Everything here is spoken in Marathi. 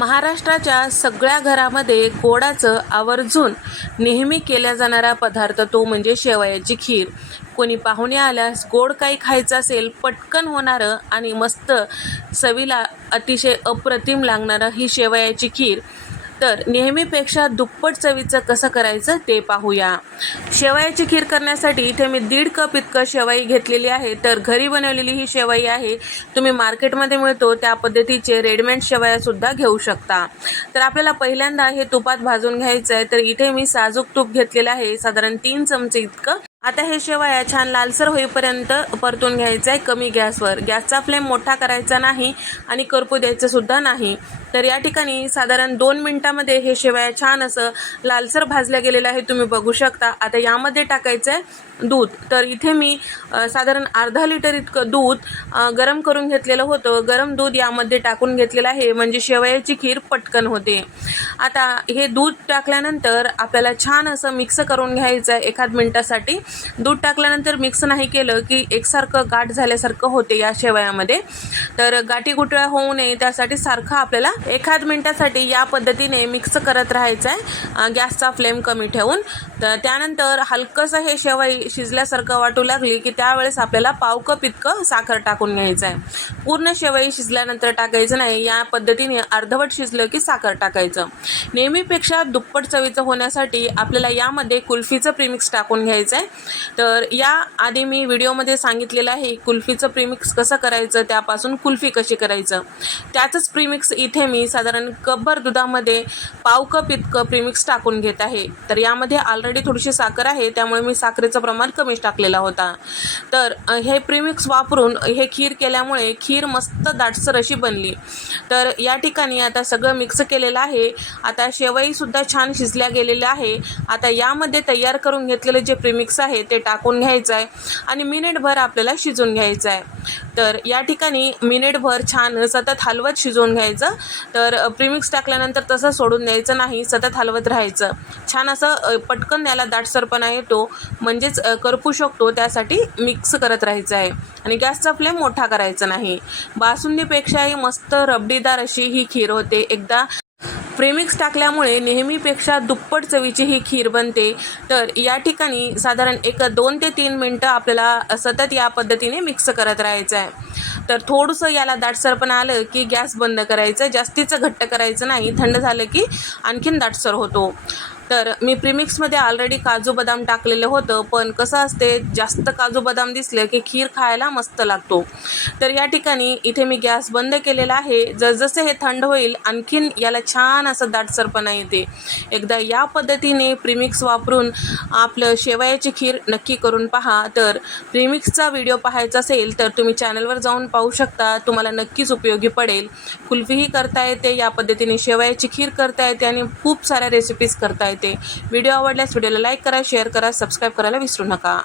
महाराष्ट्राच्या सगळ्या घरामध्ये गोडाचं आवर्जून नेहमी केला जाणारा पदार्थ तो म्हणजे शेवयाची खीर. कोणी पाहुणे आल्यास गोड काही खायचं असेल पटकन होणारं आणि मस्त चवीला अतिशय अप्रतिम लागणारं ही शेवयाची खीर. तर नेहमीपेक्षा दुप्पट चवीचं कसं करायचं ते पाहूया. शेवयाची खीर करण्यासाठी इथे मी दीड कप इतकं शेवई घेतलेली आहे. तर घरी बनवलेली ही शेवई आहे. तुम्ही मार्केटमध्ये मिळतो त्या पद्धतीचे रेडिमेड शेवयासुद्धा घेऊ शकता. तर आपल्याला पहिल्यांदा हे तुपात भाजून घ्यायचं आहे तर इथे मी साजूक तूप घेतलेलं आहे. साधारण तीन चमचे इतकं आता हे शेवया छान लालसर होईपर्यंत परतून घ्यायचं आहे कमी गॅसवर. गॅसचा फ्लेम मोठा करायचा नाही आणि करपू द्यायचं सुद्धा नाही. तर या ठिकाणी साधारण दोन मिनटामध्ये हे शेवया छान असं लालसर भाजल्या गेलेलं आहे तुम्ही बघू शकता. आता यामध्ये टाकायचं आहे दूध. तर इथे मी साधारण अर्धा लिटर इतकं दूध गरम करून घेतलेलं होतं. गरम दूध यामध्ये टाकून घेतलेलं आहे म्हणजे शेवयाची खीर पटकन होते. आता हे दूध टाकल्यानंतर आपल्याला छान असं मिक्स करून घ्यायचं आहे एखाद मिनटासाठी. दूध टाकल्यानंतर मिक्स नाही केलं की एकसारखं गाठ झाल्यासारखं होते या शेवयामध्ये. तर गाठी गुटळ्या होऊ नये त्यासाठी सारखं आपल्याला एखाद मिनटासाठी या पद्धतीने मिक्स करत राहायचं आहे गॅसचा फ्लेम कमी ठेवून. तर त्यानंतर हलकंसं हे शेवई शिजल्यासारखं वाटू लागली की त्यावेळेस आपल्याला पाव कप इतकं साखर टाकून घ्यायचं आहे पूर्ण शेवई शिजल्यानंतर टाकायचं नाही या पद्धतीने अर्धवट शिजलं की साखर टाकायचं. नेहमीपेक्षा दुप्पट चवीचं होण्यासाठी आपल्याला यामध्ये कुल्फीचं प्रीमिक्स टाकून घ्यायचं आहे तर या आधी मी व्हिडिओमध्ये सांगितलेलं आहे कुल्फीचं प्रिमिक्स कसं करायचं त्यापासून कुल्फी कशी करायचं. त्याचंच प्रिमिक्स इथे मी साधारण कपभर दुधामध्ये पाव कप इतकं प्रिमिक्स टाकून घेत आहे. तर यामध्ये ऑलरेडी थोडीशी साखर आहे त्यामुळे मी साखरेचं प्रमाण कमीच टाकलेला होता. तर हे प्रीमिक्स वापरून हे खीर केल्यामुळे खीर मस्त दाटसर अशी बनली. तर या ठिकाणी आता सगळं मिक्स केलेलं आहे. आता शेवईसुद्धा छान शिजल्या गेलेल्या आहे. आता यामध्ये तयार करून घेतलेलं जे प्रीमिक्स आहे ते टाकून घ्यायचं आहे आणि मिनिटभर आपल्याला शिजून घ्यायचं आहे तर या ठिकाणी मिनिटभर छान सतत हलवत शिजवून घ्यायचं. तर प्रीमिक्स टाकल्यानंतर तसं सोडून द्यायचं नाही सतत हलवत राहायचं. छान असं पटकन याला दाटसरपणा येतो म्हणजेच करपू शकतो त्यासाठी मिक्स करत राहायचं आहे. आणि गॅसचा फ्लेम मोठा करायचा नाही. बासुंदीपेक्षाही मस्त रबडीदार अशी ही खीर होते. एकदा प्रेमिक्स टाकल्यामुळे नेहमीपेक्षा दुप्पट चवीची ही खीर बनते. तर या ठिकाणी साधारण एक दोन ते तीन मिनटं आपल्याला सतत या पद्धतीने मिक्स करत राहायचं आहे तर थोडंसं याला दाटसरपणा आलं की गॅस बंद करायचं जास्तीचं घट्ट करायचं नाही. थंड झालं की आणखीन दाटसर होतो. तर मी प्रिमिक्समध्ये ऑलरेडी काजू बदाम टाकलेलं होतं पण कसं असते जास्त काजू बदाम दिसलं की खीर खायला मस्त लागतो. तर या ठिकाणी इथे मी गॅस बंद केलेला आहे. जसजसे हे थंड होईल आणखीन याला छान असं दाटसरपणा येते. एकदा या पद्धतीने प्रिमिक्स वापरून आपलं शेवयाची खीर नक्की करून पहा. तर प्रिमिक्सचा व्हिडिओ पाहायचा असेल तर तुम्ही चॅनलवर जाऊन पाहू शकता. तुम्हाला नक्कीच उपयोगी पडेल. कुल्फीही करता येते या पद्धतीने शेवयाची खीर करता येते आणि खूप साऱ्या रेसिपीज करता येते. व्हिडिओ आवडल्यास व्हिडिओला लाईक करा शेअर करा सबस्क्राईब करायला विसरू नका.